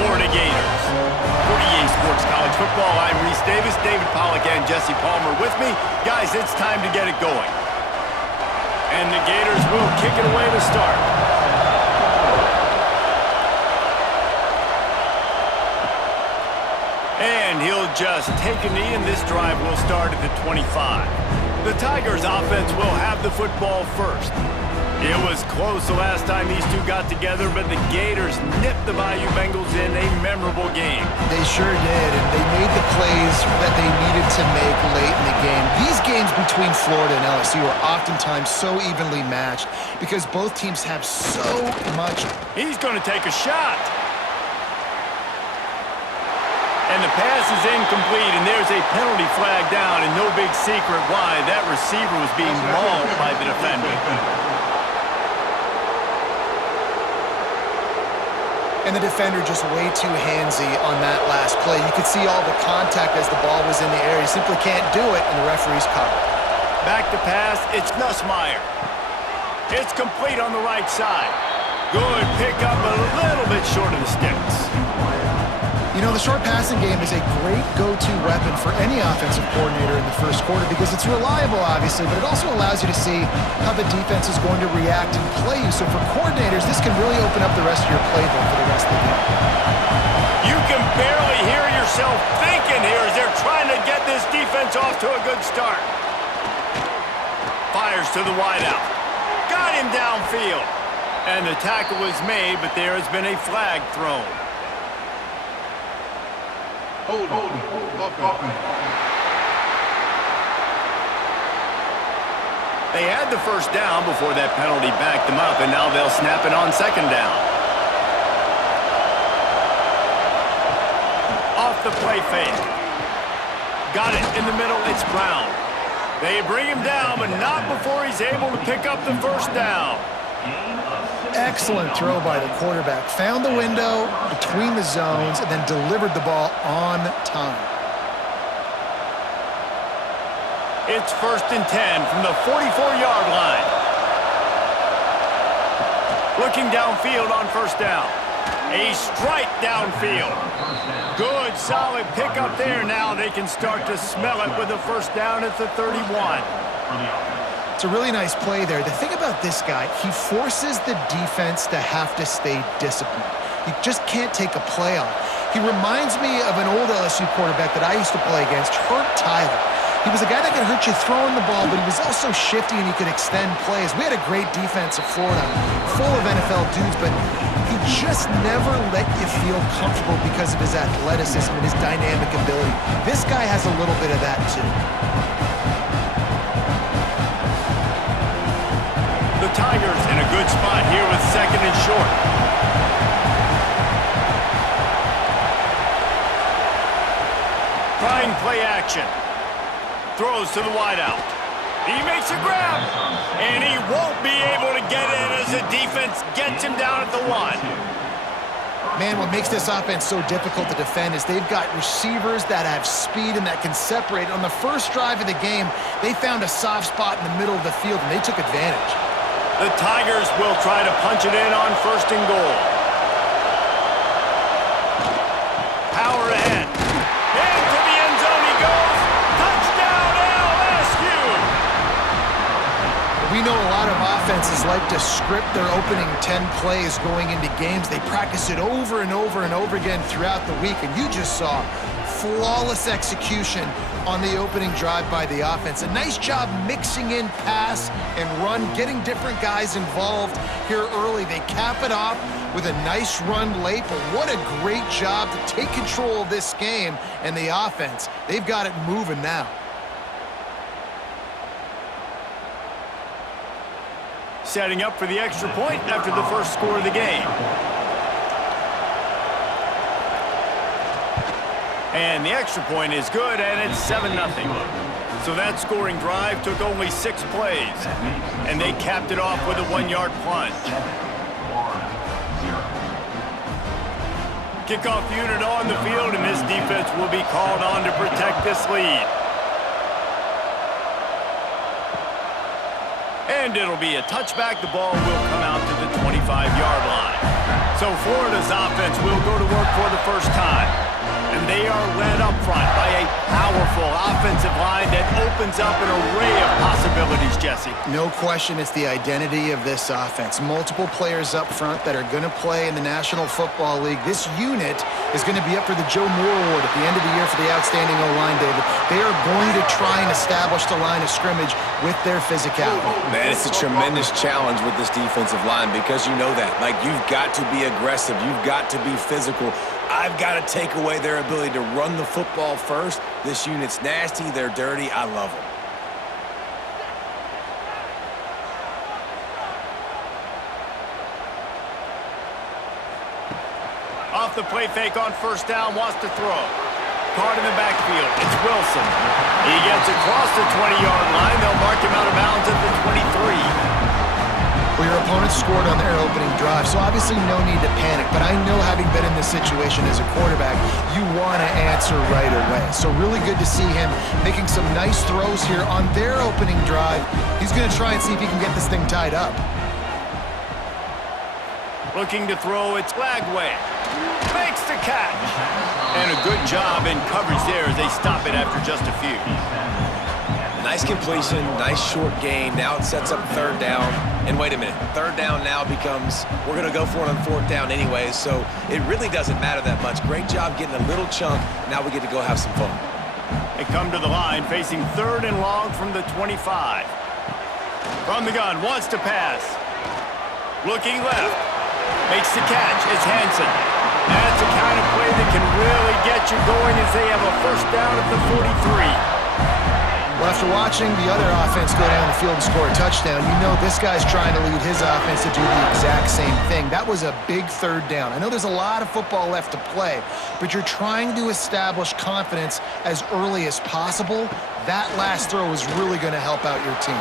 Florida Gators. For EA Sports College Football, I'm Reese Davis, David Pollack, and Jesse Palmer with me. Guys, it's time to get it going. And the Gators will kick it away to start. And he'll just take a knee, and this drive will start at the 25. The Tigers offense will have the football first. It was close the last time these two got together, but the Gators nipped the Bayou Bengals in a memorable game. They sure did, and they made the plays that they needed to make late in the game. These games between Florida and LSU are oftentimes so evenly matched because both teams have so much. He's going to take a shot. And the pass is incomplete, and there's a penalty flag down, and no big secret why. That receiver was being mauled by the defender. And the defender just way too handsy on that last play. You could see all the contact as the ball was in the air. He simply can't do it, and the referee's caught it. Back to pass, it's Nussmeier. It's complete on the right side. Good pickup, a little bit short of the sticks. You know, the short passing game is a great go-to weapon for any offensive coordinator in the first quarter because it's reliable, obviously, but it also allows you to see how the defense is going to react and play you. So for coordinators, this can really open up the rest of your playbook for the rest of the game. You can barely hear yourself thinking here as they're trying to get this defense off to a good start. Fires to the wideout. Got him downfield. And the tackle was made, but there has been a flag thrown. Hold on. They had the first down before that penalty backed them up, and now they'll snap it on second down. Off the play fake. Got it in the middle, it's Brown. They bring him down, but not before he's able to pick up the first down. Excellent throw by the quarterback. Found the window between the zones and then delivered the ball on time. It's 1st and 10 from the 44-yard line. Looking downfield on first down. A strike downfield. Good, solid pickup there. Now they can start to smell it with a first down at the 31. It's a really nice play there. The thing about this guy, he forces the defense to have to stay disciplined. You just can't take a play on. He reminds me of an old LSU quarterback that I used to play against, Herb Tyler. He was a guy that could hurt you throwing the ball, but he was also shifty and he could extend plays. We had a great defense of Florida, full of NFL dudes, but he just never let you feel comfortable because of his athleticism and his dynamic ability. This guy has a little bit of that too. The Tigers in a good spot here with second and short. Trying play action. Throws to the wideout. He makes a grab, and he won't be able to get in as the defense gets him down at the 1. Man, what makes this offense so difficult to defend is they've got receivers that have speed and that can separate. On the first drive of the game, they found a soft spot in the middle of the field, and they took advantage. The Tigers will try to punch it in on 1st and goal. Power ahead. Into the end zone he goes. Touchdown LSU! We know a lot of offenses like to script their opening 10 plays going into games. They practice it over and over and over again throughout the week, and you just saw flawless execution on the opening drive by the offense. A nice job mixing in pass and run, getting different guys involved here early. They cap it off with a nice run late, but what a great job to take control of this game and the offense. They've got it moving now. Setting up for the extra point after the first score of the game. And the extra point is good, and it's 7-0. So that scoring drive took only 6 plays, and they capped it off with a 1-yard plunge. Kickoff unit on the field, and this defense will be called on to protect this lead. And it'll be a touchback. The ball will come out to the 25-yard line. So Florida's offense will go to work for the first time. And they are led up front by a powerful offensive line that opens up an array of possibilities, Jesse. No question it's the identity of this offense. Multiple players up front that are going to play in the National Football League. This unit is going to be up for the Joe Moore Award at the end of the year for the outstanding O-line, David. They are going to try and establish the line of scrimmage with their physicality. Man, it's a tremendous challenge with this defensive line because you know that. Like, you've got to be aggressive. You've got to be physical. I've got to take away their ability to run the football first. This unit's nasty. They're dirty. I love them. Off the play fake on first down, wants to throw. Caught in the backfield. It's Wilson. He gets across the 20-yard line. They'll mark him out of bounds at the 23. Well, your opponent scored on their opening drive, so obviously no need to panic. But I know, having been in this situation as a quarterback, you want to answer right away. So really good to see him making some nice throws here on their opening drive. He's going to try and see if he can get this thing tied up. Looking to throw, it's Lagway. Makes the catch. And a good job in coverage there as they stop it after just a few. Nice completion, nice short gain. Now it sets up third down. And wait a minute, third down now becomes, we're going to go for it on fourth down anyways, so it really doesn't matter that much. Great job getting a little chunk. Now we get to go have some fun. They come to the line, facing third and long from the 25. From the gun, wants to pass. Looking left. Makes the catch. It's Hansen. That's the kind of play that can really get you going as they have a first down at the 43. Well, after watching the other offense go down the field and score a touchdown, you know this guy's trying to lead his offense to do the exact same thing. That was a big third down. I know there's a lot of football left to play, but you're trying to establish confidence as early as possible. That last throw is really going to help out your team.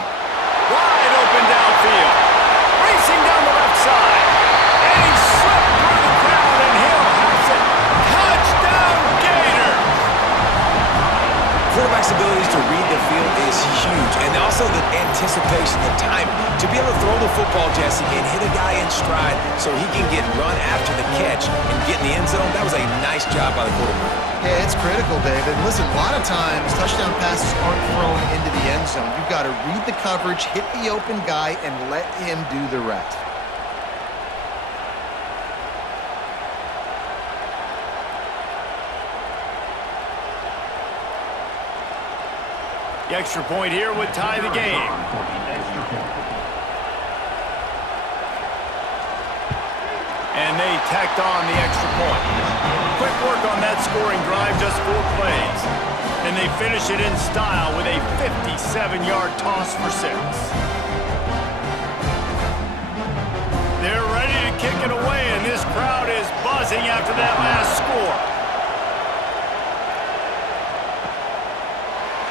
Wide open downfield. Racing down the left side. And he slipped through the crowd, and Hill has it. Touchdown, Gators! Quarterback's abilities to read the field is huge, and also the anticipation, the time to be able to throw the football, Jesse, and hit a guy in stride so he can get run after the catch and get in the end zone. That was a nice job by the quarterback. Yeah, it's critical, David. Listen, a lot of times touchdown passes aren't thrown into the end zone. You've got to read the coverage, hit the open guy, and let him do the rest. The extra point here would tie the game. And they tacked on the extra point. Quick work on that scoring drive, just 4 plays. And they finish it in style with a 57-yard toss for 6. They're ready to kick it away, and this crowd is buzzing after that last score.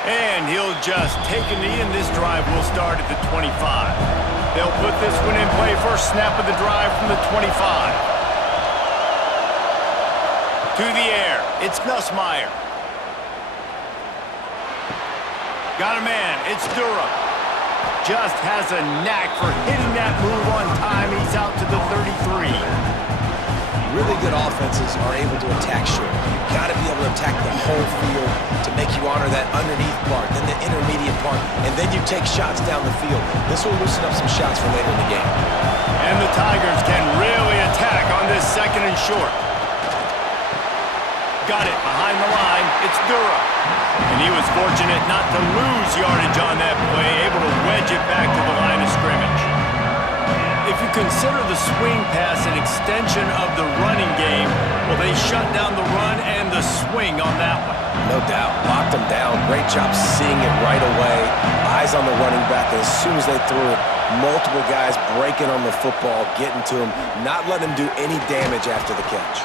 And he'll just take a knee, and this drive will start at the 25. They'll put this one in play. First snap of the drive from the 25. To the air. It's Nussmeier. Got a man. It's Durham. Just has a knack for hitting that move on time. He's out to the 33. Really good offenses are able to attack short. You've got to be able to attack the whole field to make you honor that underneath part, then the intermediate part, and then you take shots down the field. This will loosen up some shots for later in the game. And the Tigers can really attack on this second and short. Got it behind the line. It's Durham. And he was fortunate not to lose yardage on that play, able to wedge it back to the line of scrimmage. If you consider the swing pass an extension of the running game, well, they shut down the run and the swing on that one. No doubt. Locked him down. Great job seeing it right away. Eyes on the running back. And as soon as they threw it, multiple guys breaking on the football, getting to him, not letting him do any damage after the catch.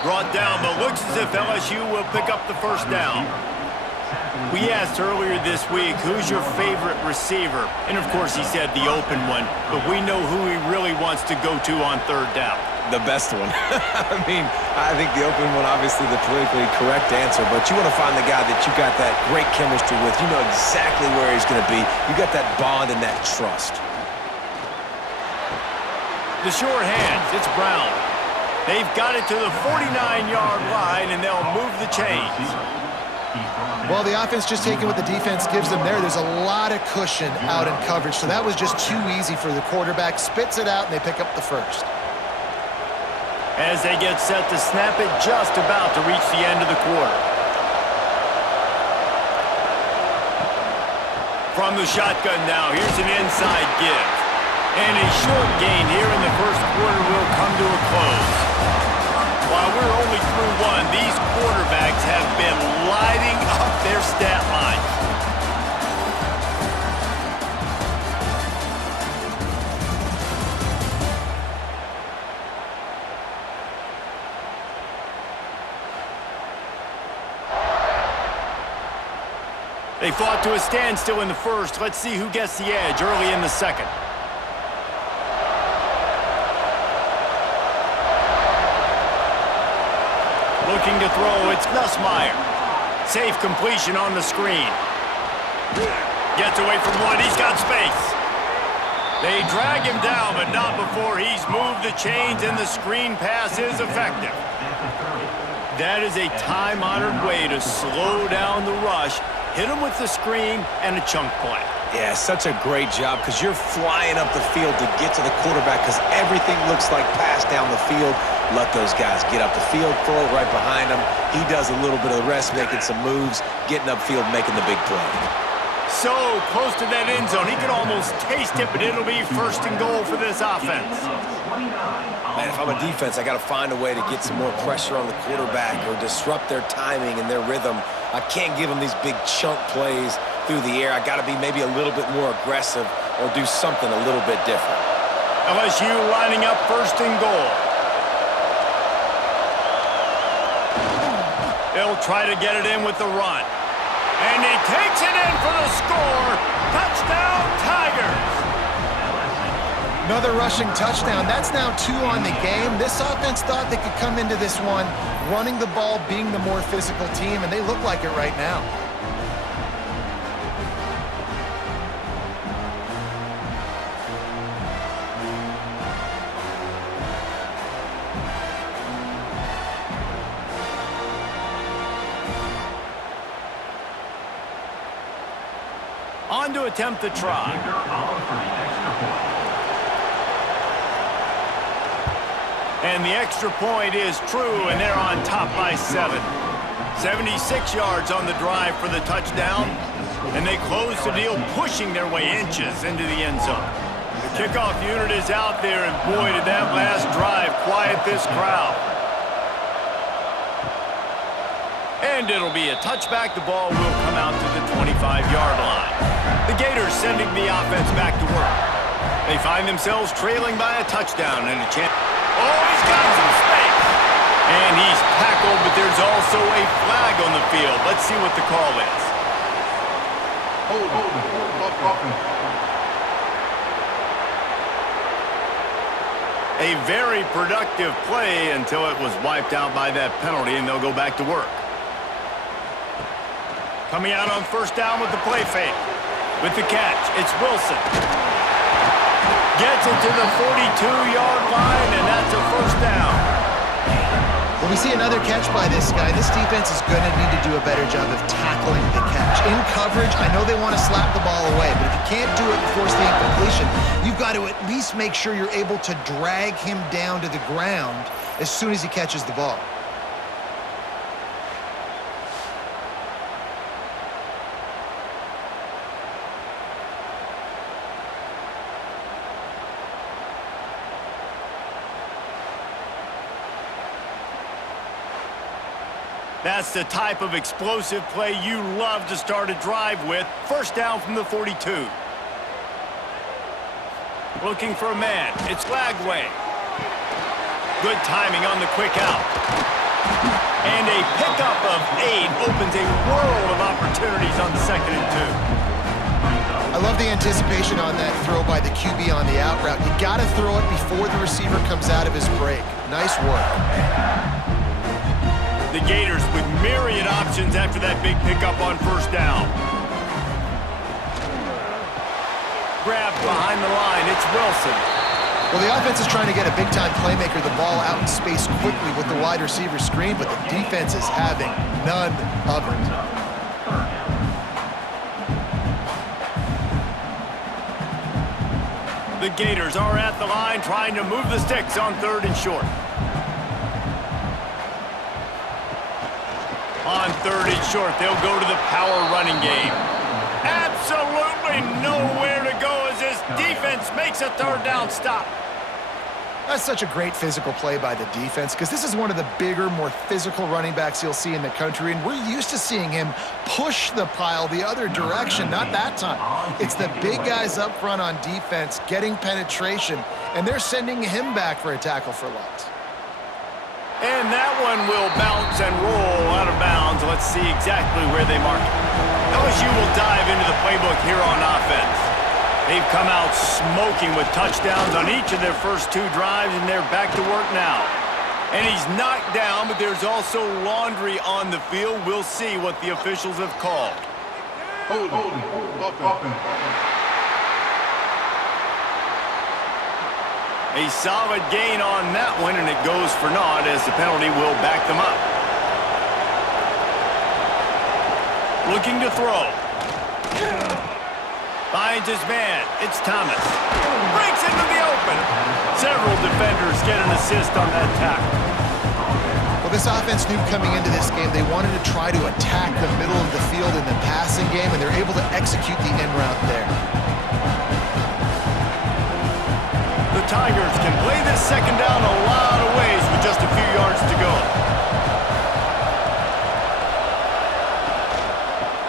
Brought down, but looks as if LSU will pick up the first down. We asked earlier this week, who's your favorite receiver? And, of course, he said the open one, but we know who he really wants to go to on third down. The best one. I mean, I think the open one, obviously the politically correct answer, but you want to find the guy that you got that great chemistry with. You know exactly where he's going to be. You got that bond and that trust. The short hands, it's Brown. They've got it to the 49-yard line, and they'll move the chains. Well, the offense just taking what the defense gives them there. There's a lot of cushion out in coverage, so that was just too easy for the quarterback. Spits it out, and they pick up the first. As they get set to snap it, just about to reach the end of the quarter. From the shotgun now, here's an inside give. And a short gain here in the first quarter will come to a close. While we're only through one, these quarterbacks have been lighting up their stat line. They fought to a standstill in the first. Let's see who gets the edge early in the second. Looking to throw, it's Nussmeier. Safe completion on the screen. Gets away from one, he's got space. They drag him down, but not before he's moved the chains, and the screen pass is effective. That is a time-honored way to slow down the rush, hit him with the screen, and a chunk play. Yeah, such a great job because you're flying up the field to get to the quarterback because everything looks like pass down the field. Let those guys get up the field, throw it right behind him. He does a little bit of the rest, making some moves, getting upfield, making the big play. So close to that end zone, he could almost taste it, but it'll be first and goal for this offense. Man, if I'm a defense, I got to find a way to get some more pressure on the quarterback or disrupt their timing and their rhythm. I can't give them these big chunk plays through the air. I got to be maybe a little bit more aggressive or do something a little bit different. LSU lining up first and goal. They'll try to get it in with the run. And he takes it in for the score. Touchdown, Tigers. Another rushing touchdown. That's now 2 on the game. This offense thought they could come into this one running the ball, being the more physical team, and they look like it right now. On to attempt the try. And the extra point is true, and they're on top by 7. 76 yards on the drive for the touchdown, and they close the deal, pushing their way inches into the end zone. The kickoff unit is out there, and boy, did that last drive quiet this crowd. And it'll be a touchback. The ball will come out to the 25-yard line. The Gators sending the offense back to work. They find themselves trailing by a touchdown and a chance. Oh, he's got some space. And he's tackled, but there's also a flag on the field. Let's see what the call is. A very productive play until it was wiped out by that penalty, and they'll go back to work. Coming out on first down with the play fake. With the catch, it's Wilson. Gets it to the 42-yard line, and that's a first down. When we see another catch by this guy, this defense is going to need to do a better job of tackling the catch. In coverage, I know they want to slap the ball away, but if you can't do it and force the incompletion, you've got to at least make sure you're able to drag him down to the ground as soon as he catches the ball. That's the type of explosive play you love to start a drive with. First down from the 42. Looking for a man. It's Lagway. Good timing on the quick out. And a pickup of 8 opens a world of opportunities on 2nd and 2. I love the anticipation on that throw by the QB on the out route. You got to throw it before the receiver comes out of his break. Nice work. The Gators with myriad options after that big pickup on first down. Grabbed behind the line, it's Wilson. Well, the offense is trying to get a big-time playmaker the ball out in space quickly with the wide receiver screen, but the defense is having none of it. The Gators are at the line trying to move the sticks on 3rd and short. On 3rd and short, they'll go to the power running game. Absolutely nowhere to go as this defense makes a 3rd down stop. That's such a great physical play by the defense because this is one of the bigger, more physical running backs you'll see in the country, and we're used to seeing him push the pile the other direction. Not that time. It's the big guys up front on defense getting penetration, and they're sending him back for a tackle for loss. And that one will bounce and roll out of bounds. Let's see exactly where they mark it. LSU will dive into the playbook here on offense. They've come out smoking with touchdowns on each of their first 2 drives, and they're back to work now. And he's knocked down, but there's also laundry on the field. We'll see what the officials have called. A solid gain on that one, and it goes for naught as the penalty will back them up. Looking to throw. Finds his man. It's Thomas. Breaks into the open. Several defenders get an assist on that tackle. Well, this offense knew coming into this game they wanted to try to attack the middle of the field in the passing game, and they're able to execute the in route there. The Tigers can play this 2nd down a lot of ways with just a few yards to go.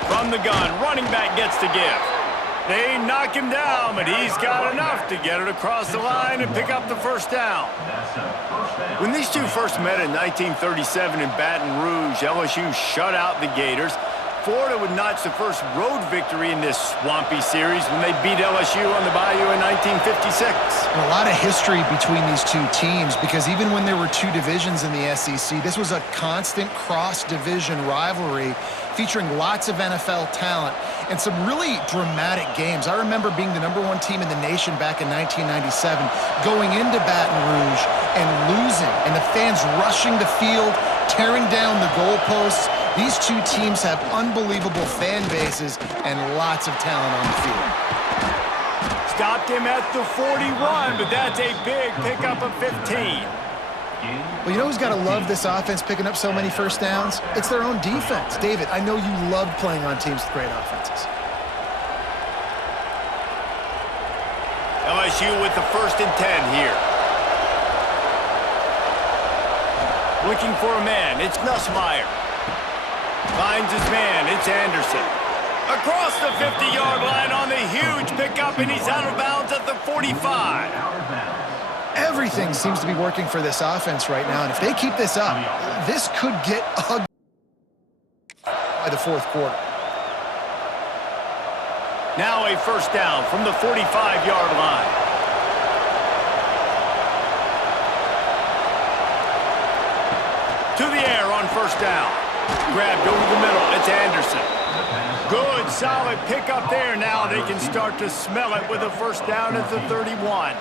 From the gun, running back gets to give. They knock him down, but he's got enough to get it across the line and pick up the 1st down. When these two first met in 1937 in Baton Rouge, LSU shut out the Gators. Florida would notch the first road victory in this swampy series when they beat LSU on the Bayou in 1956. And a lot of history between these two teams because even when there were 2 divisions in the SEC, this was a constant cross-division rivalry featuring lots of NFL talent and some really dramatic games. I remember being the #1 team in the nation back in 1997, going into Baton Rouge and losing, and the fans rushing the field, tearing down the goalposts. These two teams have unbelievable fan bases and lots of talent on the field. Stopped him at the 41, but that's a big pickup of 15. Well, you know who's got to love this offense picking up so many 1st downs? It's their own defense. David, I know you loved playing on teams with great offenses. LSU with the 1st and 10 here. Looking for a man, it's Nussmeier. Finds his man, it's Anderson. Across the 50-yard line on the huge pickup, and he's out of bounds at the 45. Everything seems to be working for this offense right now, and if they keep this up, this could get ugly by the 4th quarter. Now a 1st down from the 45-yard line. To the air on 1st down. Grabbed over the middle. It's Anderson. Good, solid pickup there. Now they can start to smell it with a 1st down at the 31.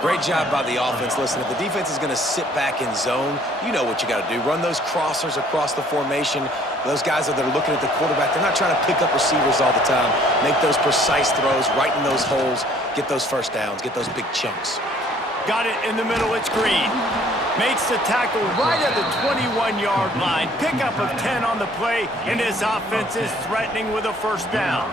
Great job by the offense. Listen, if the defense is going to sit back in zone, you know what you got to do. Run those crossers across the formation. Those guys that are looking at the quarterback, they're not trying to pick up receivers all the time. Make those precise throws, right in those holes, get those 1st downs, get those big chunks. Got it in the middle, it's Green. Makes the tackle right at the 21-yard line. Pickup of 10 on the play, and his offense is threatening with a 1st down.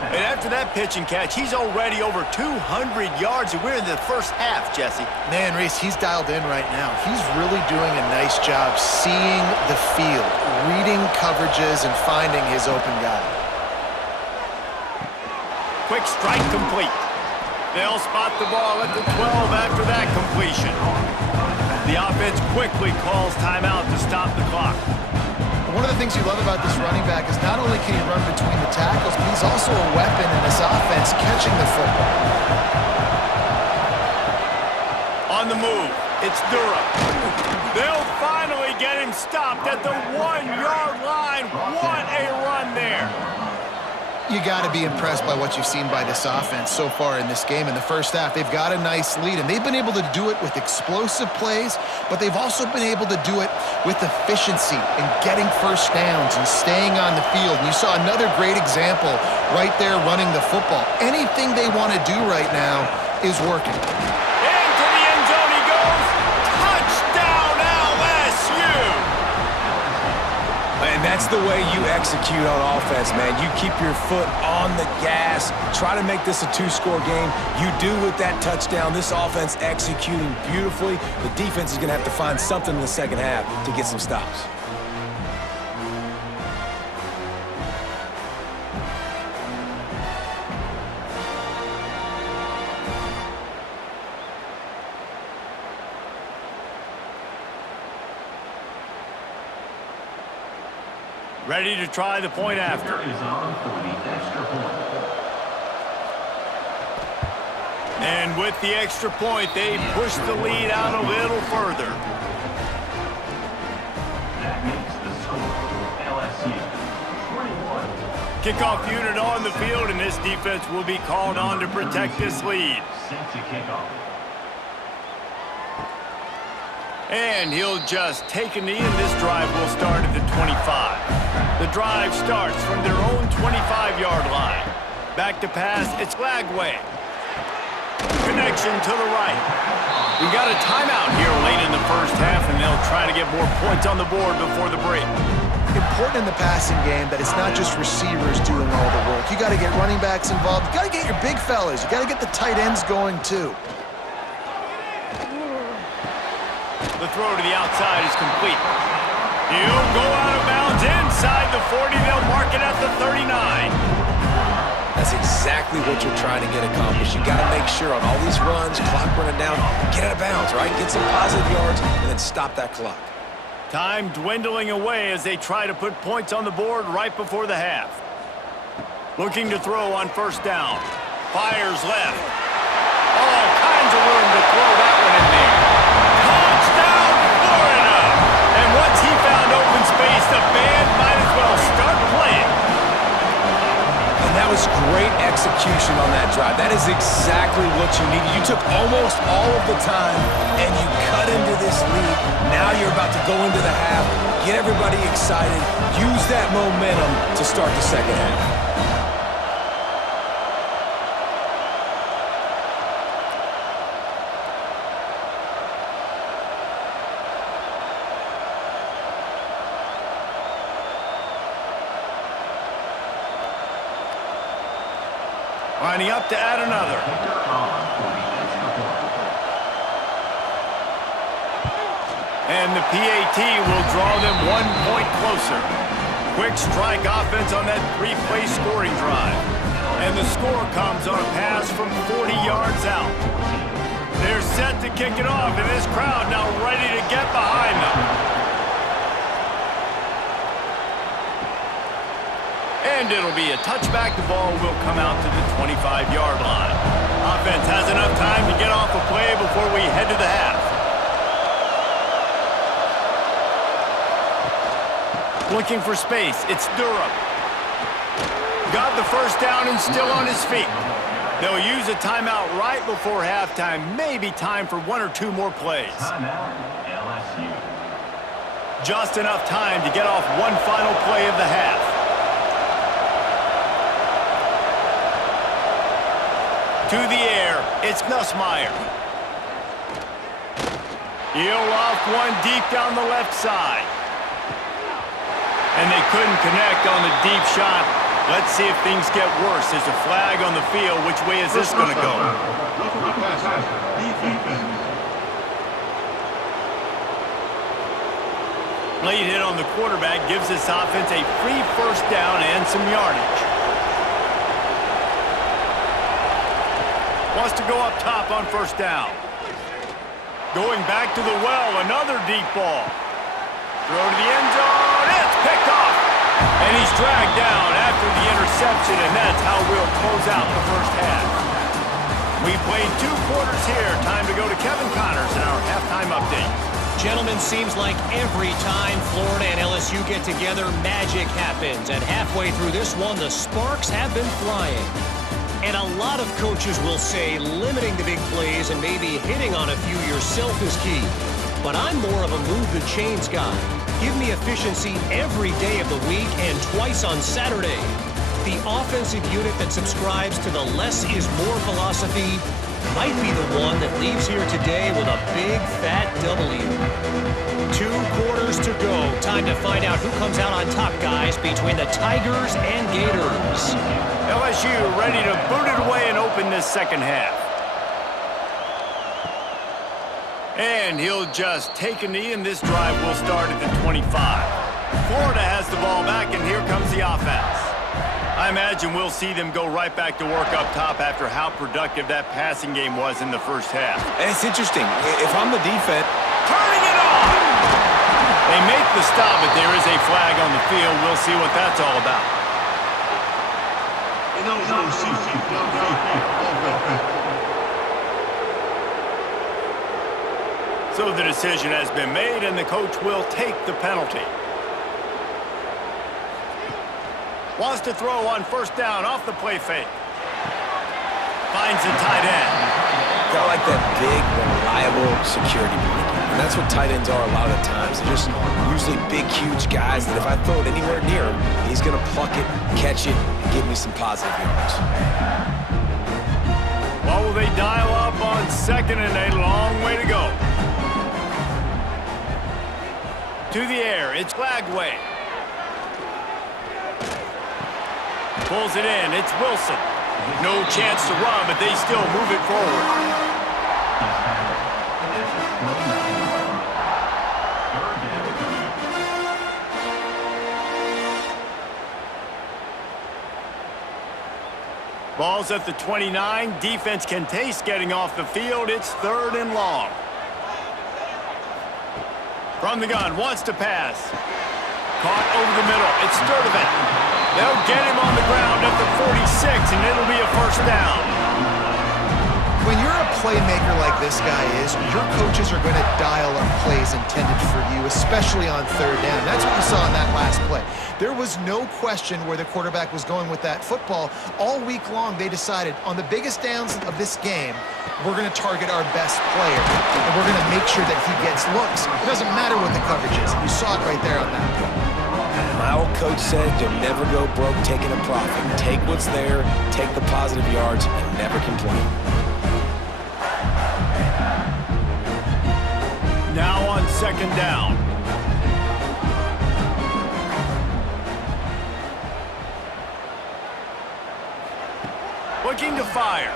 And after that pitch and catch, he's already over 200 yards, and we're in the 1st half, Jesse. Man, Reese, he's dialed in right now. He's really doing a nice job seeing the field, reading coverages, and finding his open guy. Quick strike complete. They'll spot the ball at the 12 after that completion. The offense quickly calls timeout to stop the clock. One of the things you love about this running back is not only can he run between the tackles, but he's also a weapon in this offense catching the football. On the move, it's Durham. They'll finally get him stopped at the 1-yard line. What a run there. You got to be impressed by what you've seen by this offense so far in this game. In the first half, they've got a nice lead, and they've been able to do it with explosive plays, but they've also been able to do it with efficiency and getting first downs and staying on the field. And you saw another great example right there running the football. Anything they want to do right now is working. Into the end zone he goes. Touchdown, LSU! And that's the way you execute on offense, man. You keep your foot on the gas. Try to make this a two-score game. You do with that touchdown. This offense executing beautifully. The defense is going to have to find something in the second half to get some stops. Ready to try the point after. And with the extra point, they push the lead out a little further. That makes the score LSU 41. Kickoff unit on the field, and this defense will be called on to protect this lead. Set to kickoff. And he'll just take a knee, and this drive will start at the 25. The drive starts from their own 25-yard line. Back to pass, it's Lagway. Connection to the right. We got a timeout here late in the first half, and they'll try to get more points on the board before the break. Important in the passing game that it's not just receivers doing all the work. You got to get running backs involved. You got to get your big fellas. You got to get the tight ends going too. The throw to the outside is complete. He'll go out of bounds inside the 40. They'll mark it at the 39. That's exactly what you're trying to get accomplished. You got to make sure on all these runs, clock running down, get out of bounds, right? Get some positive yards, and then stop that clock. Time dwindling away as they try to put points on the board right before the half. Looking to throw on first down. Fires left. All kinds of room to throw that one in there. Touchdown, Florida! And once he found open space, the band might as well start playing. And that was great execution on that drive. That is exactly what you needed. You took almost all of the time, and you cut into this lead. Now you're about to go into the half, get everybody excited, use that momentum to start the second half. Lining up to add another. And the PAT will draw them 1 point closer. Quick strike offense on that three-play scoring drive. And the score comes on a pass from 40 yards out. They're set to kick it off, and this crowd now ready to get behind them. And it'll be a touchback. The ball will come out to the 25-yard line. Offense has enough time to get off a play before we head to the half. Looking for space, it's Durham. Got the first down and still on his feet. They'll use a timeout right before halftime. Maybe time for 1 or 2 more plays. Timeout, LSU. Just enough time to get off one final play of the half. To the air, it's Nussmeier. He'll loft one deep down the left side. And they couldn't connect on the deep shot. Let's see if things get worse. There's a flag on the field. Which way is this going to go? Late hit on the quarterback gives this offense a free first down and some yardage. Wants to go up top on first down. Going back to the well, another deep ball. Throw to the end zone, it's picked off. And he's dragged down after the interception, and that's how we'll close out the first half. We've played 2 quarters here. Time to go to Kevin Connors in our halftime update. Gentlemen, seems like every time Florida and LSU get together, magic happens. And halfway through this one, the sparks have been flying. And a lot of coaches will say limiting the big plays and maybe hitting on a few yourself is key. But I'm more of a move the chains guy. Give me efficiency every day of the week and twice on Saturday. The offensive unit that subscribes to the less is more philosophy might be the one that leaves here today with a big fat W. 2 quarters to go. Time to find out who comes out on top, guys, between the Tigers and Gators. LSU ready to boot it away and open this second half. And he'll just take a knee, and this drive will start at the 25. Florida has the ball back, and here comes the offense. I imagine we'll see them go right back to work up top after how productive that passing game was in the first half. And it's interesting. If I'm the defense, Turning it on! They make the stop, but there is a flag on the field. We'll see what that's all about. So the decision has been made, and the coach will take the penalty. Wants to throw on first down off the play fake. Finds a tight end. got like that big, reliable security blanket. And that's what tight ends are a lot of the times. They're just usually big, huge guys that if I throw it anywhere near him, he's going to pluck it, catch it, and give me some positive yards. Well, will they dial up on second and a long way to go? To the air, it's Lagway. Pulls it in, it's Wilson. No chance to run, but they still move it forward. Ball's at the 29. Defense can taste getting off the field. It's third and long. From the gun, wants to pass. Caught over the middle. It's Sturdivant. They'll get him on the ground at the 46, and it'll be a first down. When you're a playmaker like this guy is, your coaches are going to dial up plays intended for you, especially on third down. That's what you saw in that last play. There was no question where the quarterback was going with that football. All week long, they decided on the biggest downs of this game, we're going to target our best player, and we're going to make sure that he gets looks. It doesn't matter what the coverage is. You saw it right there on that play. My old coach said you'll never go broke taking a profit. Take what's there, take the positive yards, and never complain. Now on second down. Looking to fire.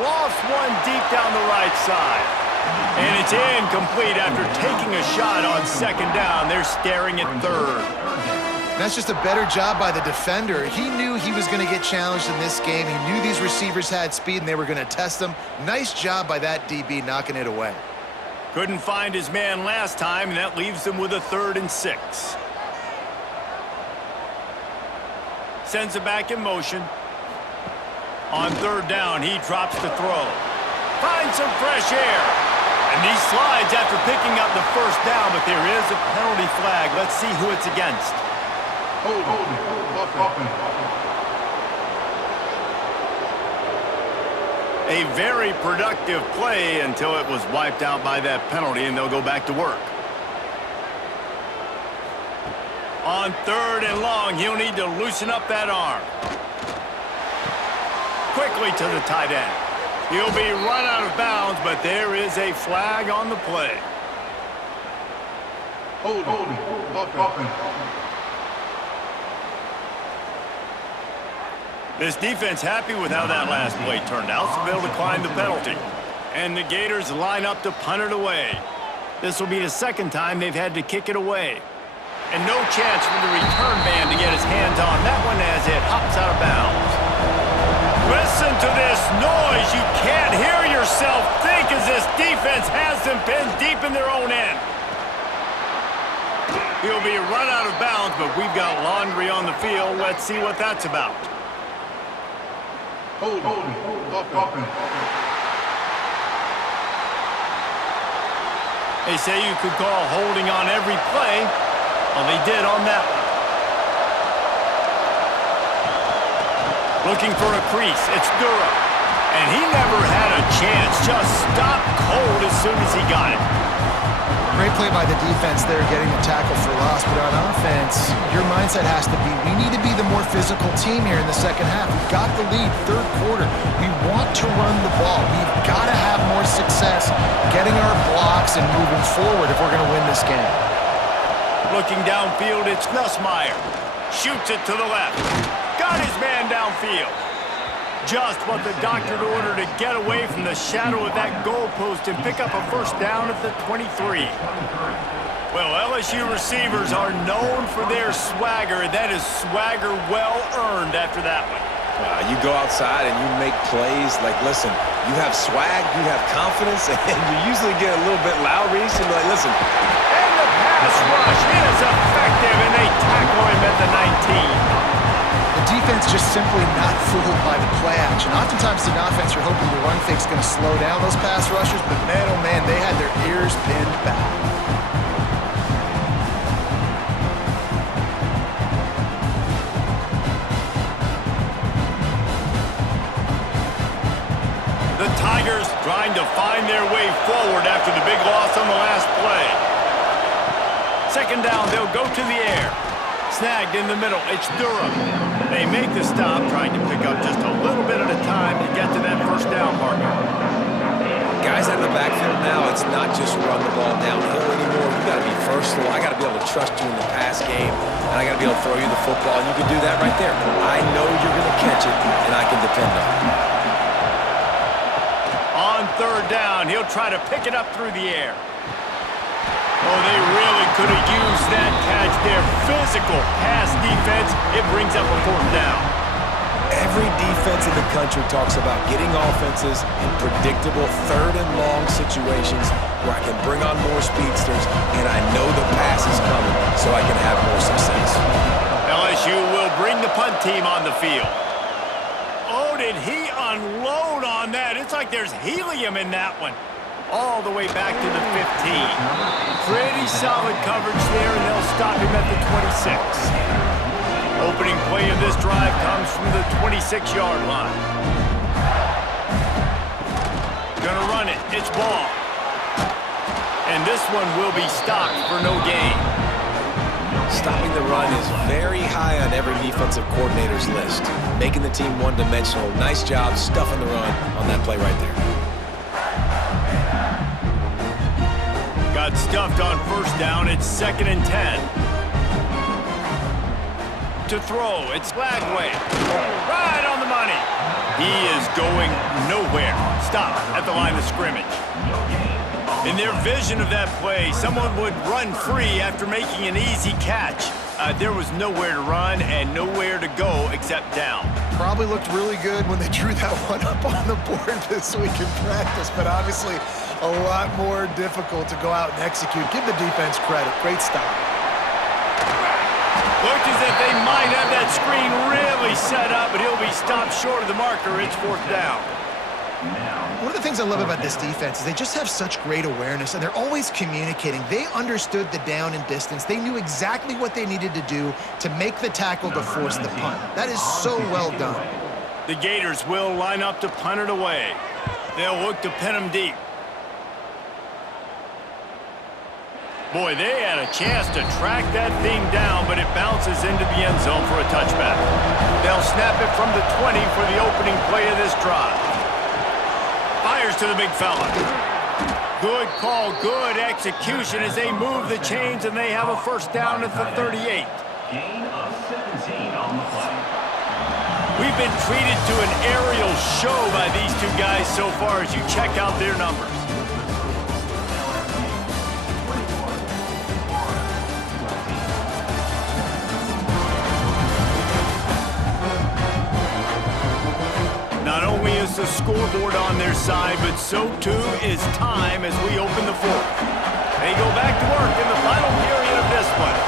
Lost one deep down the right side. And it's incomplete after taking a shot on second down. They're staring at third. That's just a better job by the defender. He knew he was going to get challenged in this game. He knew these receivers had speed and they were going to test them. Nice job by that DB knocking it away. Couldn't find his man last time, and that leaves him with a 3rd and 6. Sends it back in motion. On third down, he drops the throw. Finds some fresh air. And he slides after picking up the first down, but there is a penalty flag. Let's see who it's against. A very productive play until it was wiped out by that penalty, and they'll go back to work. On third and long, he'll need to loosen up that arm. Quickly to the tight end. He'll be run out of bounds, but there is a flag on the play. This defense happy with how that last play turned out, so they'll decline the penalty. And the Gators line up to punt it away. This will be the second time they've had to kick it away. And no chance for the return man to get his hands on that one as it hops out of bounds. Listen to this noise. You can't hear yourself think as this defense has them pinned deep in their own end. He'll be run out of bounds, but we've got laundry on the field. Let's see what that's about. They say you could call holding on every play. Well, they did on that one. Looking for a crease. It's Durham. And he never had a chance. Just stopped cold as soon as he got it. Great play by the defense there, getting the tackle for loss. But on offense, your mindset has to be, we need to be the more physical team here in the second half. We've got the lead, third quarter. We want to run the ball. We've got to have more success getting our blocks and moving forward if we're going to win this game. Looking downfield, it's Nussmeier. Shoots it to the left. Got his man downfield. Just what the doctor ordered to get away from the shadow of that goalpost and pick up a first down at the 23. Well, LSU receivers are known for their swagger. That is swagger well earned after that one. You go outside and you make plays. Like, listen, you have swag, you have confidence, and you usually get a little bit loud, Reese, and be like, listen. And the pass rush is effective, and they tackle him at the 19. The defense just simply not fooled by the play action. Oftentimes in offense, you're hoping the run fake's going to slow down those pass rushers, but man, oh man, they had their ears pinned back. The Tigers trying to find their way forward after the big loss on the last play. Second down, they'll go to the air. Snagged in the middle, it's Durham. They make the stop, trying to pick up just a little bit at a time to get to that first down marker. Guys out of the backfield now, it's not just run the ball downhill anymore. You got to be versatile. I got to be able to trust you in the pass game, and I got to be able to throw you the football, and you can do that right there. I know you're going to catch it, and I can depend on it. On third down, he'll try to pick it up through the air. Oh, they really could have used that catch there. Physical pass defense. It brings up a fourth down. Every defense in the country talks about getting offenses in predictable third and long situations where I can bring on more speedsters and I know the pass is coming so I can have more success. LSU will bring the punt team on the field. Oh, did he unload on that? It's like there's helium in that one. All the way back to the 15. Pretty solid coverage there, and they'll stop him at the 26. Opening play of this drive comes from the 26-yard line. Gonna run it. It's ball. And this one will be stopped for no gain. Stopping the run is very high on every defensive coordinator's list. Making the team one-dimensional. Nice job stuffing the run on that play right there. Got stuffed on first down. It's 2nd and 10. To throw, it's Lagway. Right on the money. He is going nowhere. Stop at the line of scrimmage. In their vision of that play, someone would run free after making an easy catch. There was nowhere to run and nowhere to go except down. Probably looked really good when they drew that one up on the board this week in practice, but obviously a lot more difficult to go out and execute. Give the defense credit. Great stop. Looks as if they might have that screen really set up, but he'll be stopped short of the marker. It's 4th down. One of the things I love about this defense is they just have such great awareness, and they're always communicating. They understood the down and distance. They knew exactly what they needed to do to make the tackle to force the punt. That is so well done. The Gators will line up to punt it away. They'll look to pin them deep. Boy, they had a chance to track that thing down, but it bounces into the end zone for a touchback. They'll snap it from the 20 for the opening play of this drive. Fires to the big fella. Good call, good execution as they move the chains, and they have a first down at the 38. Gain of 17 on the play. We've been treated to an aerial show by these two guys so far as you check out their numbers. Not only is the scoreboard on their side, but so too is time as we open the fourth. They go back to work in the final period of this one.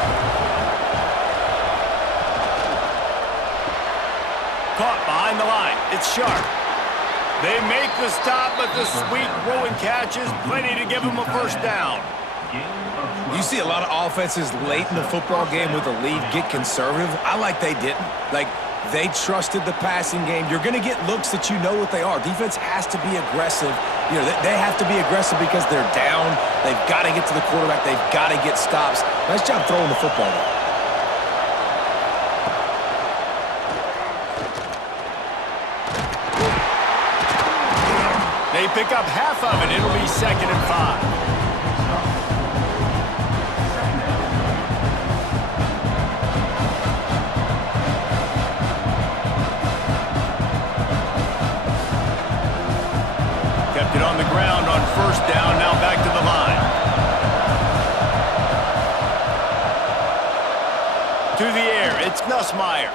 Caught behind the line. It's Sharp. They make the stop, but the sweet throw and catch is plenty to give them a first down. You see a lot of offenses late in the football game with a lead get conservative. I like they didn't. Like, they trusted the passing game. You're going to get looks that you know what they are. Defense has to be aggressive. You know, they have to be aggressive because they're down. They've got to get to the quarterback. They've got to get stops. Nice job throwing the football, though. They pick up half of it. It'll be 2nd and 5. Kept it on the ground on 1st down. Now back to the line. To the air. It's Nussmeier.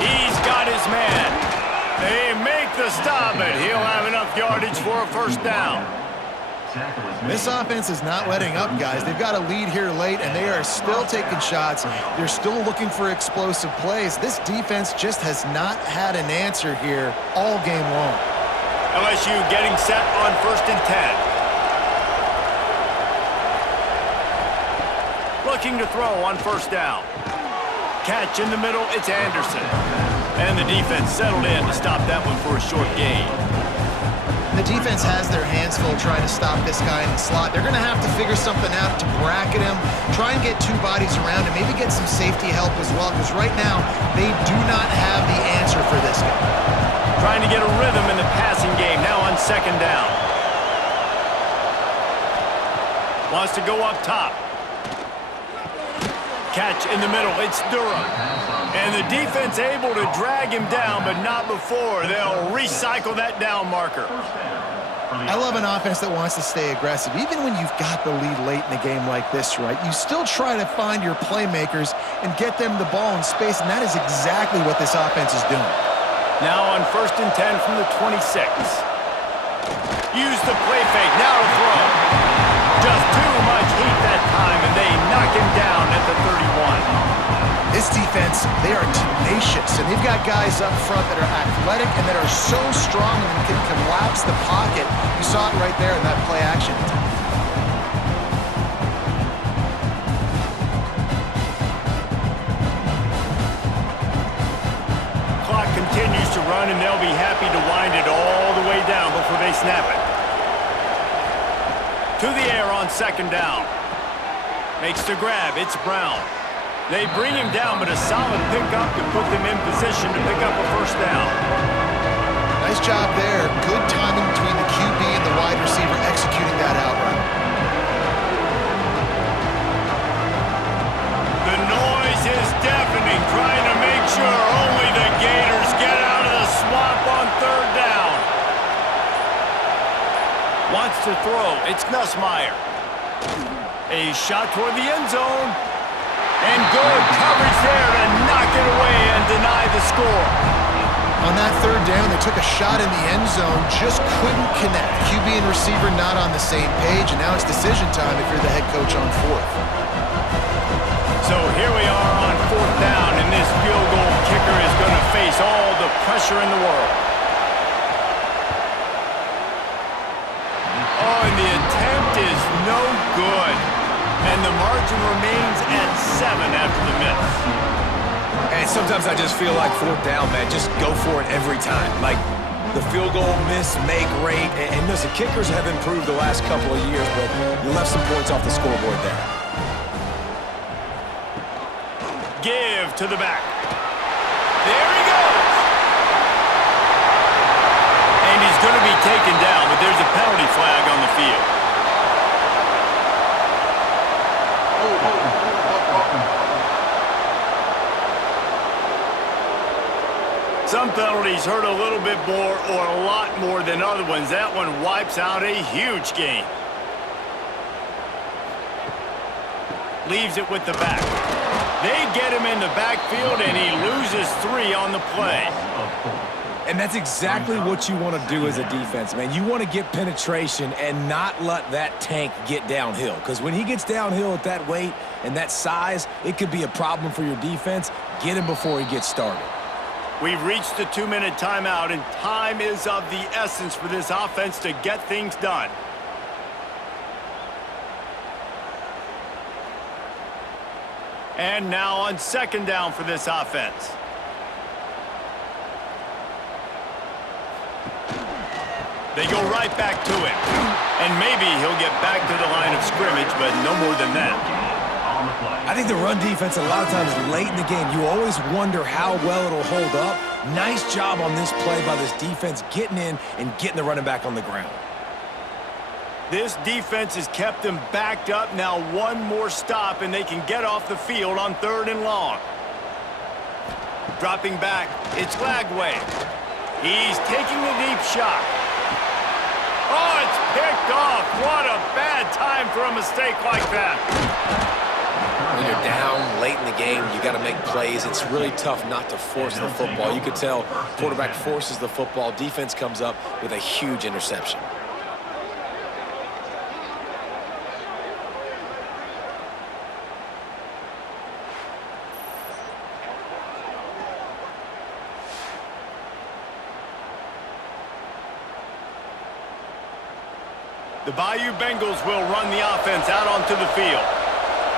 He's got his man. They make the stop, but he'll have enough yardage for a 1st down. This offense is not letting up, guys. They've got a lead here late, and they are still taking shots. They're still looking for explosive plays. This defense just has not had an answer here all game long. LSU getting set on 1st and 10. Looking to throw on 1st down. Catch in the middle, it's Anderson. And the defense settled in to stop that one for a short gain. The defense has their hands full trying to stop this guy in the slot. They're going to have to figure something out to bracket him, try and get 2 bodies around him, maybe get some safety help as well, because right now they do not have the answer for this guy. Trying to get a rhythm in the passing game, now on 2nd down. Wants to go up top. Catch in the middle, it's Durham. And the defense able to drag him down, but not before. They'll recycle that down marker. I love an offense that wants to stay aggressive. Even when you've got the lead late in a game like this, right, you still try to find your playmakers and get them the ball in space, and that is exactly what this offense is doing. Now on 1st and 10 from the 26. Use the play fake, now to throw. Just too much heat that time, and they knock him down at the 31. This defense, they are tenacious, and they've got guys up front that are athletic and that are so strong and can collapse the pocket. You saw it right there in that play action. Clock continues to run, and they'll be happy to wind it all the way down before they snap it. To the air on 2nd down. Makes the grab, it's Brown. They bring him down, but a solid pickup to put them in position to pick up a 1st down. Nice job there. Good timing between the QB and the wide receiver executing that out route. The noise is deafening, trying to make sure only the Gators get out of the swamp on 3rd down. Wants to throw, it's Nussmeier. A shot toward the end zone. And good coverage there to knock it away and deny the score. On that 3rd down, they took a shot in the end zone, just couldn't connect. QB and receiver not on the same page, and now it's decision time if you're the head coach on 4th. So here we are on 4th down, and this field goal kicker is going to face all the pressure in the world. Oh, and the attempt is no good. And the margin remains at 7 after the miss. And sometimes I just feel like 4th down, man, just go for it every time. Like, the field goal miss, make rate. And listen, kickers have improved the last couple of years, but you left some points off the scoreboard there. Give to the back. There he goes. And he's going to be taken down, but there's a penalty flag on the field. Some penalties hurt a little bit more or a lot more than other ones. That one wipes out a huge game. Leaves it with the back. They get him in the backfield, and he loses 3 on the play. And that's exactly what you want to do as a defense, man. You want to get penetration and not let that tank get downhill. Because when he gets downhill at that weight and that size, it could be a problem for your defense. Get him before he gets started. We've reached the 2-minute timeout, and time is of the essence for this offense to get things done. And now on second down for this offense. They go right back to him. And maybe he'll get back to the line of scrimmage, but no more than that. I think the run defense a lot of times late in the game, you always wonder how well it'll hold up. Nice job on this play by this defense getting in and getting the running back on the ground. This defense has kept them backed up. Now one more stop, and they can get off the field on 3rd and long. Dropping back, it's Lagway. He's taking a deep shot. Oh, it's picked off. What a bad time for a mistake like that. When you're down late in the game, you got to make plays. It's really tough not to force the football. You could tell quarterback forces the football. Defense comes up with a huge interception. The Bayou Bengals will run the offense out onto the field.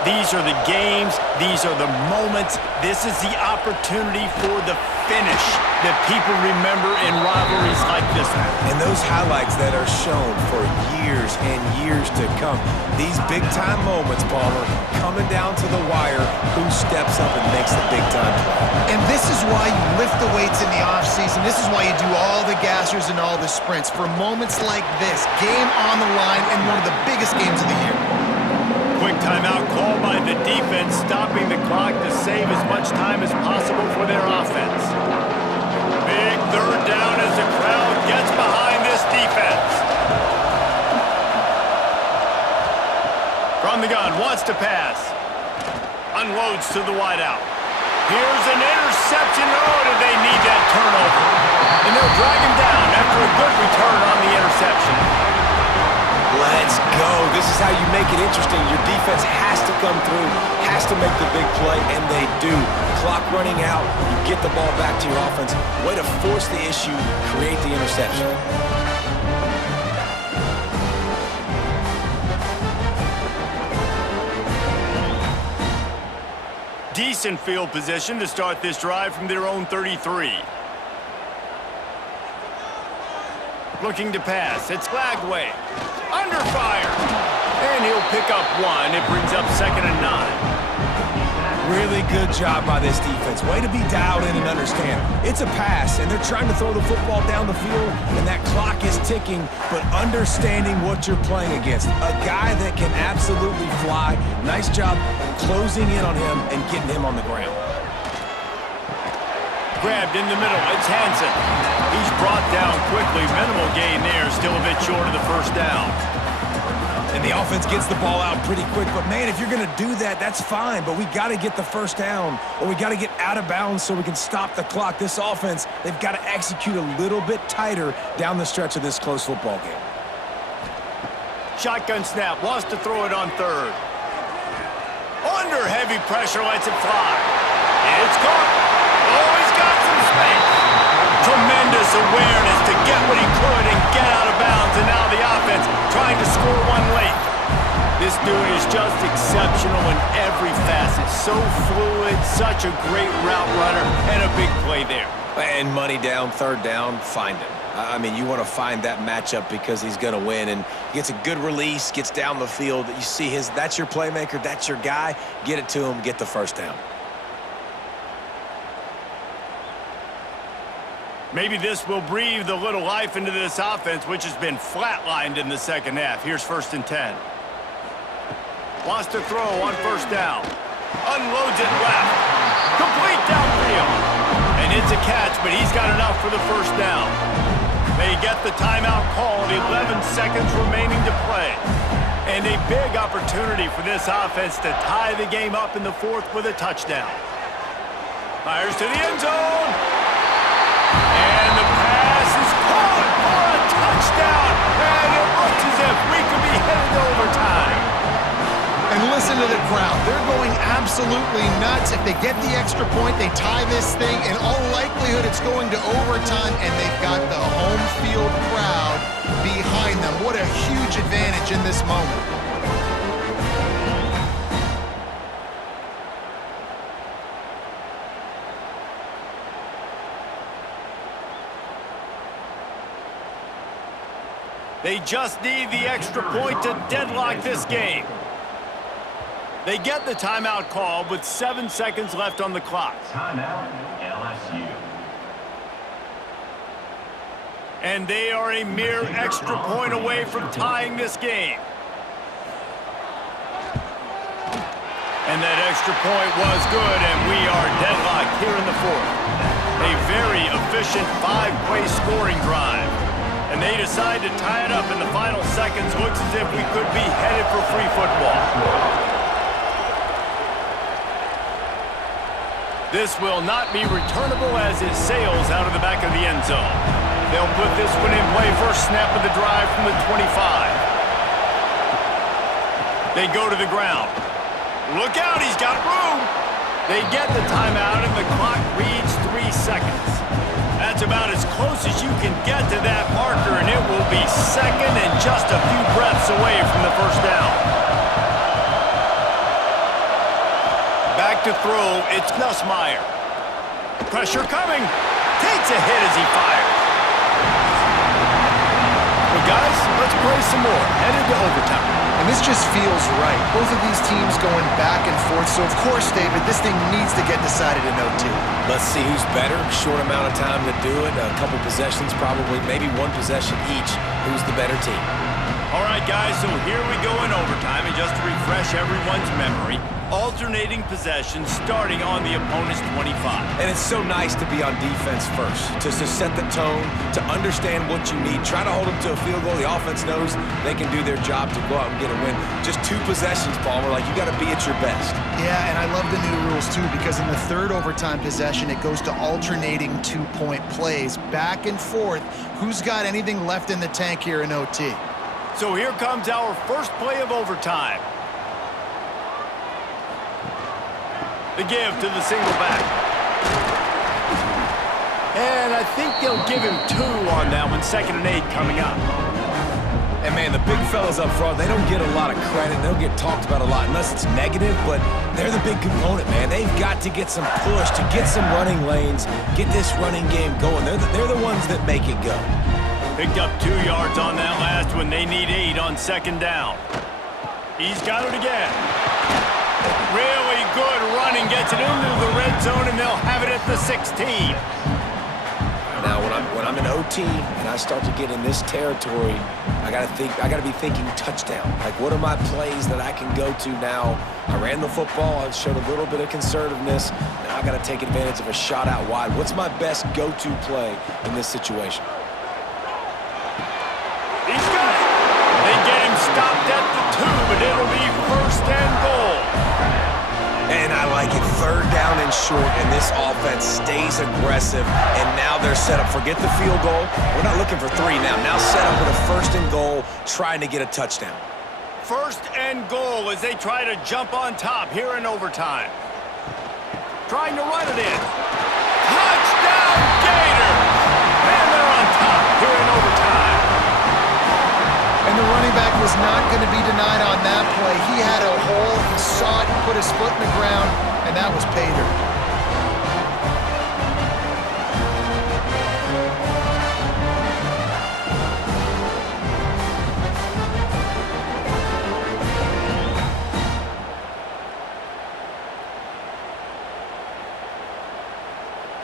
These are the games. These are the moments. This is the opportunity for the finish that people remember in rivalries like this one. And those highlights that are shown for years and years to come. These big-time moments, Palmer, coming down to the wire, who steps up and makes the big-time play. And this is why you lift the weights in the offseason. This is why you do all the gassers and all the sprints. For moments like this, game on the line and one of the biggest games of the year. Quick timeout call by the defense, stopping the clock to save as much time as possible for their offense. Big 3rd down as the crowd gets behind this defense. From the gun, wants to pass. Unloads to the wideout. Here's an interception. Oh, do they need that turnover? And they'll drag him down after a good return on the interception. Let's go. This is how you make it interesting. Your defense has to come through, has to make the big play, and they do. Clock running out, you get the ball back to your offense. Way to force the issue, create the interception. Decent field position to start this drive from their own 33. Looking to pass. It's Lagway. Under fire. And he'll pick up 1. It brings up 2nd and 9. Really good job by this defense. Way to be dialed in and understand. It's a pass, and they're trying to throw the football down the field, and that clock is ticking, but understanding what you're playing against. A guy that can absolutely fly. Nice job closing in on him and getting him on the ground. Grabbed in the middle. It's Hansen. He's brought down quickly. Minimal gain there. Still a bit short of the 1st down. And the offense gets the ball out pretty quick. But, man, if you're going to do that, that's fine. But we got to get the 1st down, or we got to get out of bounds so we can stop the clock. This offense, they've got to execute a little bit tighter down the stretch of this close football game. Shotgun snap. Wants to throw it on 3rd. Under heavy pressure. Lets it fly. And it's caught. Oh, he's got some space. Tremendous awareness to get what he could and get out of bounds. And now the offense trying to score 1 late. This dude is just exceptional in every facet. So fluid, such a great route runner, and a big play there. And money down, 3rd down, find him. I mean, you want to find that matchup because he's going to win. And gets a good release, gets down the field. You see that's your playmaker, that's your guy. Get it to him, get the 1st down. Maybe this will breathe a little life into this offense, which has been flatlined in the 2nd half. Here's 1st and 10. Wants to throw on 1st down. Unloads it left. Complete downfield. And it's a catch, but he's got enough for the 1st down. They get the timeout called. 11 seconds remaining to play. And a big opportunity for this offense to tie the game up in the 4th with a touchdown. Fires to the end zone. And the pass is caught for a touchdown. And it looks as if we could be headed to overtime. And listen to the crowd. They're going absolutely nuts. If they get the extra point, they tie this thing. In all likelihood, it's going to overtime, and they've got the home field crowd behind them. What a huge advantage in this moment. They just need the extra point to deadlock this game. They get the timeout call with 7 seconds left on the clock. Timeout, LSU. And they are a mere extra point away from tying this game. And that extra point was good, and we are deadlocked here in the fourth. A very efficient 5-play scoring drive. And they decide to tie it up in the final seconds. Looks as if we could be headed for free football. This will not be returnable as it sails out of the back of the end zone. They'll put this one in play first snap of the drive from the 25. They go to the ground. Look out, he's got room. They get the timeout and the clock reads 3 seconds. That's about as close as you can get to that marker, and it will be second and just a few breaths away from the first down. Back to throw, it's Nussmeier. Pressure coming. Takes a hit as he fires. But guys, let's play some more. Headed to overtime. And this just feels right. Both of these teams going back and forth. So, of course, David, this thing needs to get decided in OT. Let's see who's better. Short amount of time to do it. A couple possessions, probably maybe one possession each. Who's the better team? All right, guys, so here we go in overtime. And just to refresh everyone's memory, alternating possessions starting on the opponent's 25. And it's so nice to be on defense first, to set the tone, to understand what you need. Try to hold them to a field goal. The offense knows they can do their job to go out and get a win. Just 2 possessions, Palmer. Like, you got to be at your best. Yeah, and I love the new rules, too, because in the third overtime possession, it goes to alternating 2-point plays, back and forth. Who's got anything left in the tank here in OT? So here comes our first play of overtime. The give to the single back. And I think they'll give him 2 on that one. 2nd and 8 coming up. And, man, the big fellas up front, they don't get a lot of credit. They don't get talked about a lot unless it's negative, but they're the big component, man. They've got to get some push, to get some running lanes, get this running game going. They're the ones that make it go. Picked up 2 yards on that last one. They need 8 on 2nd down. He's got it again. Really good running, gets it into the red zone, and they'll have it at the 16. Now, when I'm in OT and I start to get in this territory, I gotta be thinking touchdown. Like, what are my plays that I can go to now? I ran the football, I showed a little bit of conservativeness. Now I gotta take advantage of a shot out wide. What's my best go-to play in this situation? He's got it. They get him stopped at the 2, but it'll be 1st and goal. And I like it. 3rd down and short, and this offense stays aggressive. And now they're set up. Forget the field goal. We're not looking for 3 now. Now set up with a 1st and goal, trying to get a touchdown. 1st and goal as they try to jump on top here in overtime. Trying to run it in. Touchdown, Gators! And they're on top here in overtime. And the running back was not going to be denied on that play. He had a hole, he saw it, he put his foot in the ground, and that was pay dirt.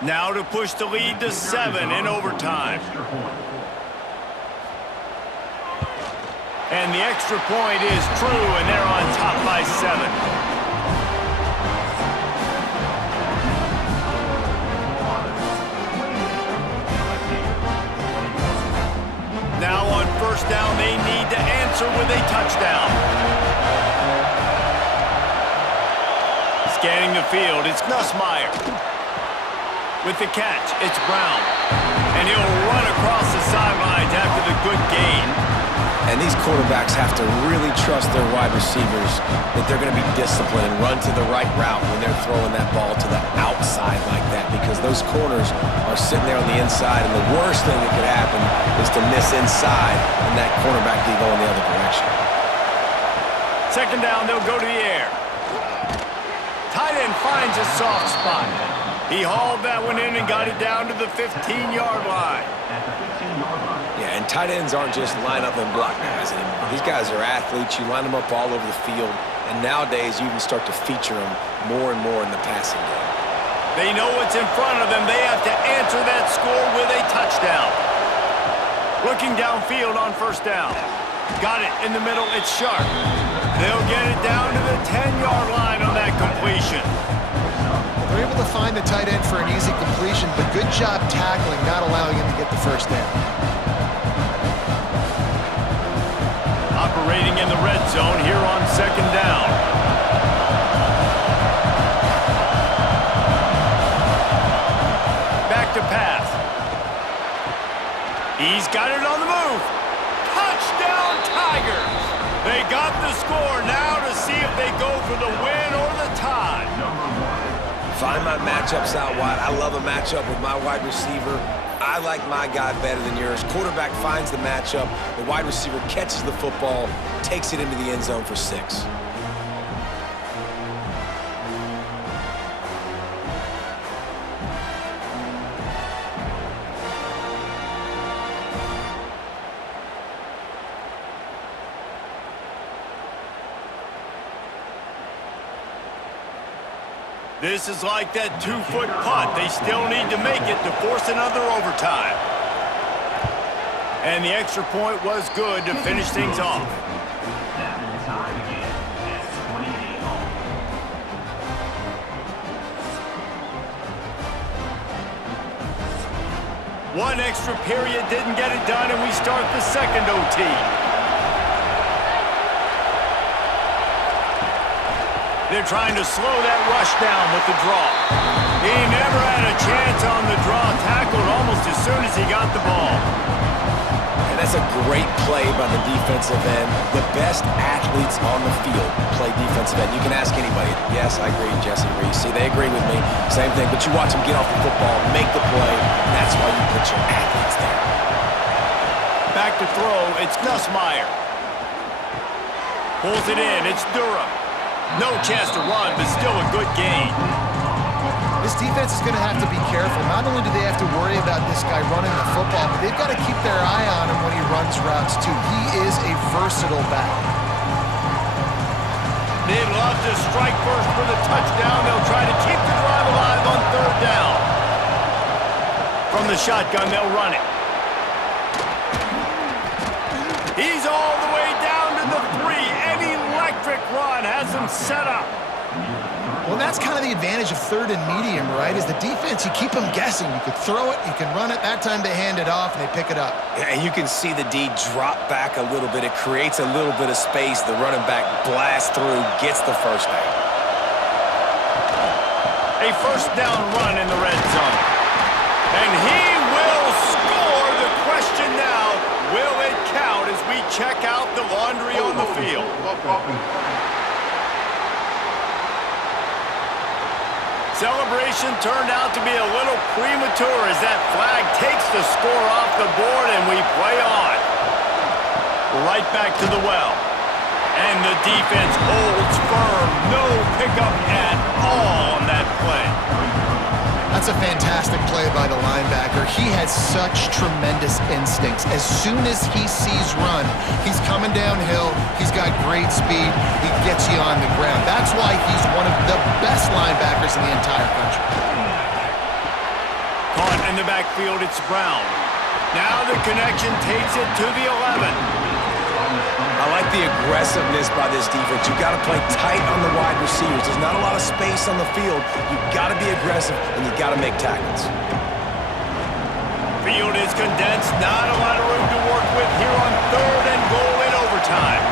Now to push the lead to 7 in overtime. And the extra point is true, and they're on top by 7. Now on 1st down, they need to answer with a touchdown. Scanning the field, it's Nussmeier. With the catch, it's Brown. And he'll run across the sidelines after the good gain. And these quarterbacks have to really trust their wide receivers that they're going to be disciplined and run to the right route when they're throwing that ball to the outside like that, because those corners are sitting there on the inside, and the worst thing that could happen is to miss inside and that cornerback be going the other direction. 2nd down, they'll go to the air. Tight end finds a soft spot. He hauled that one in and got it down to the 15-yard line. Yeah, and tight ends aren't just line up and block guys anymore. These guys are athletes. You line them up all over the field, and nowadays you can start to feature them more and more in the passing game. They know what's in front of them. They have to answer that score with a touchdown. Looking downfield on first down. Got it in the middle. It's Sharp. They'll get it down to the 10-yard line on that completion. They're able to find the tight end for an easy completion, but good job tackling, not allowing him to get the first down. Operating in the red zone here on second down. Back to pass. He's got it on the move. Touchdown, Tigers! They got the score now to see if they go for the win or the tie. Find my matchups out wide. I love a matchup with my wide receiver. I like my guy better than yours. Quarterback finds the matchup. The wide receiver catches the football, takes it into the end zone for 6. This is like that 2-foot putt. They still need to make it to force another overtime. And the extra point was good to finish things off. One extra period didn't get it done, and we start the second OT. They're trying to slow that rush down with the draw. He never had a chance on the draw, tackled almost as soon as he got the ball. And that's a great play by the defensive end. The best athletes on the field play defensive end. You can ask anybody. Yes, I agree, Jesse Reese. See, they agree with me. Same thing, but you watch them get off the football, make the play. That's why you put your athletes there. Back to throw, it's Nussmeier. Pulls it in, it's Durham. No chance to run, but still a good gain. This defense is going to have to be careful. Not only do they have to worry about this guy running the football, but they've got to keep their eye on him when he runs routes, too. He is a versatile back. They'd love to strike first with a touchdown. They'll try to keep the drive alive on third down. From the shotgun, they'll run it. He's all the way down to the 3. An electric run has him set up. Well, that's kind of the advantage of third and medium, right? Is the defense, you keep them guessing. You could throw it, you can run it. That time they hand it off, and they pick it up. Yeah, and you can see the D drop back a little bit. It creates a little bit of space. The running back blasts through, gets the first down. A first down run in the red zone. And he will score. The question now, will it count as we check out the laundry on the field? Celebration turned out to be a little premature as that flag takes the score off the board and we play on. Right back to the well. And the defense holds firm. No pickup at all on that play. That's a fantastic play by the linebacker. He has such tremendous instincts. As soon as he sees run, he's coming downhill. He's got great speed. He gets you on the ground. That's why he's one of the best linebackers in the entire country. Caught in the backfield, it's Brown. Now the connection takes it to the 11. I like the aggressiveness by this defense. You've got to play tight on the wide receivers. There's not a lot of space on the field. You've got to be aggressive, and you've got to make tackles. Field is condensed. Not a lot of room to work with here on third and goal in overtime.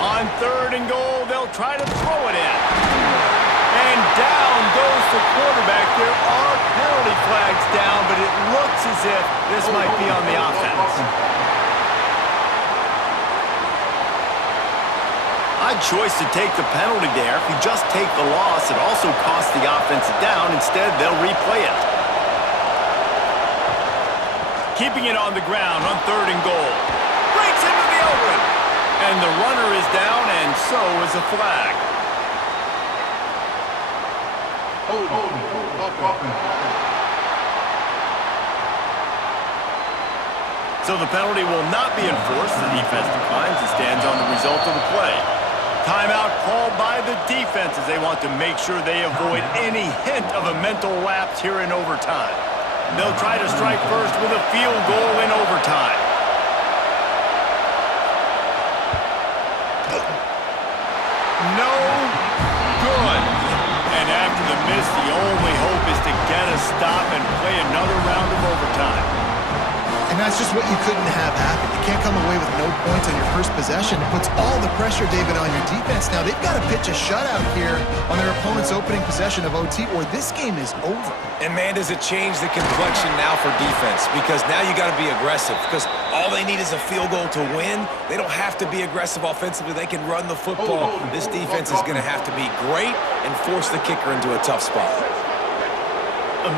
On third and goal, they'll try to throw it in. And down goes the quarterback. There are penalty flags down, but it looks as if this might be on the offense. Odd choice to take the penalty there. If you just take the loss, it also costs the offense down. Instead, they'll replay it. Keeping it on the ground on third and goal. Breaks into the open. And the runner is down, and so is a flag. So the penalty will not be enforced. The defense declines and stands on the result of the play. Timeout called by the defense as they want to make sure they avoid any hint of a mental lapse here in overtime. They'll try to strike first with a field goal in overtime. No good. And after the miss, the only hope is to get a stop and play another round of overtime. And that's just what you couldn't have happen. You can't come away with no points on your first possession. It puts all the pressure, David, on your defense. Now, they've got to pitch a shutout here on their opponent's opening possession of OT, or this game is over. And, man, does it change the complexion now for defense? Because now you got to be aggressive. Because all they need is a field goal to win. They don't have to be aggressive offensively. They can run the football. This defense is going to have to be great and force the kicker into a tough spot.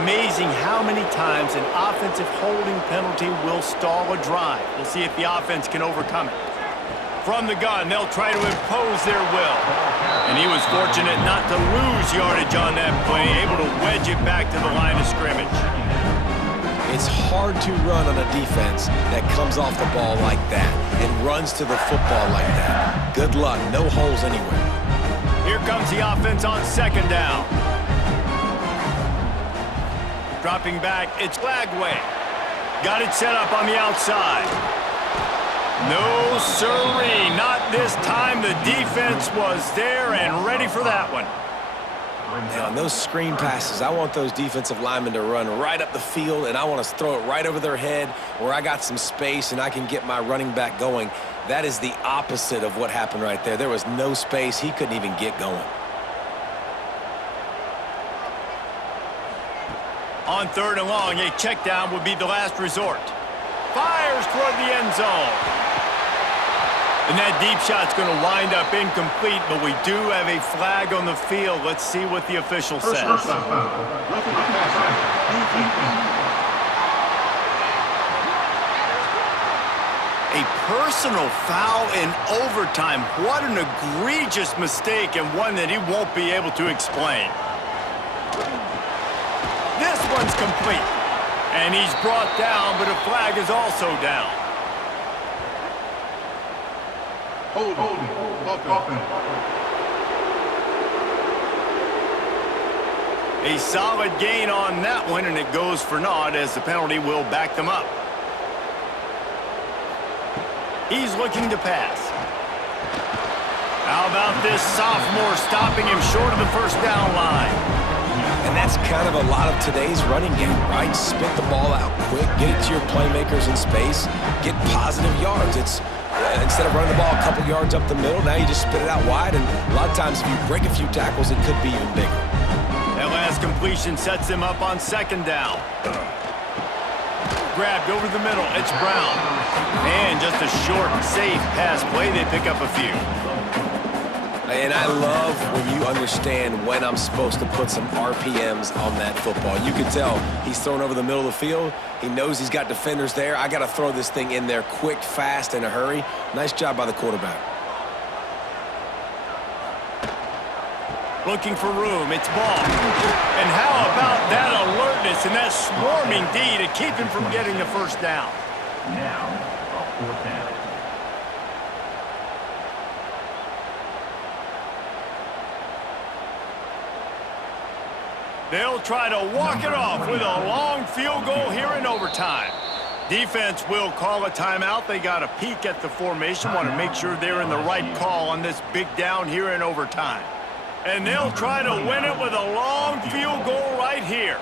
Amazing how many times an offensive holding penalty will stall a drive. We'll see if the offense can overcome it. From the gun, they'll try to impose their will. And he was fortunate not to lose yardage on that play, able to wedge it back to the line of scrimmage. It's hard to run on a defense that comes off the ball like that and runs to the football like that. Good luck. No holes anywhere. Here comes the offense on second down. Dropping back, it's Lagway. Got it set up on the outside. No, sirree, not this time. The defense was there and ready for that one. Now, on those screen passes, I want those defensive linemen to run right up the field, and I want to throw it right over their head where I got some space and I can get my running back going. That is the opposite of what happened right there. There was no space. He couldn't even get going. On third and long, a check down would be the last resort. Fires toward the end zone. And that deep shot's going to wind up incomplete, but we do have a flag on the field. Let's see what the official says. A personal foul in overtime. What an egregious mistake, and one that he won't be able to explain. This one's complete. And he's brought down, but a flag is also down. A solid gain on that one, and it goes for naught as the penalty will back them up. He's looking to pass. How about this sophomore stopping him short of the first down line? And that's kind of a lot of today's running game, right? Spit the ball out quick, get it to your playmakers in space, get positive yards. It's instead of running the ball a couple yards up the middle, now you just spit it out wide, and a lot of times if you break a few tackles, it could be even bigger. That last completion sets him up on second down. Grabbed over the middle, it's Brown. And just a short, safe pass play, they pick up a few. And I love when you understand when I'm supposed to put some RPMs on that football. You can tell he's thrown over the middle of the field. He knows he's got defenders there. I got to throw this thing in there quick, fast, in a hurry. Nice job by the quarterback. Looking for room, it's Ball. And how about that alertness and that swarming D to keep him from getting the first down? Now, a fourth down. They'll try to walk it off with a long field goal here in overtime. Defense will call a timeout. They got a peek at the formation, want to make sure they're in the right call on this big down here in overtime. And they'll try to win it with a long field goal right here.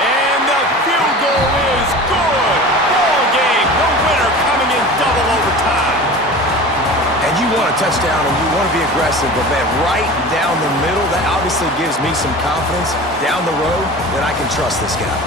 And the field goal is good. Ball game. The winner coming in double overtime. And you want a touchdown and you want to be aggressive, but man, right down the middle, that obviously gives me some confidence down the road that I can trust this guy.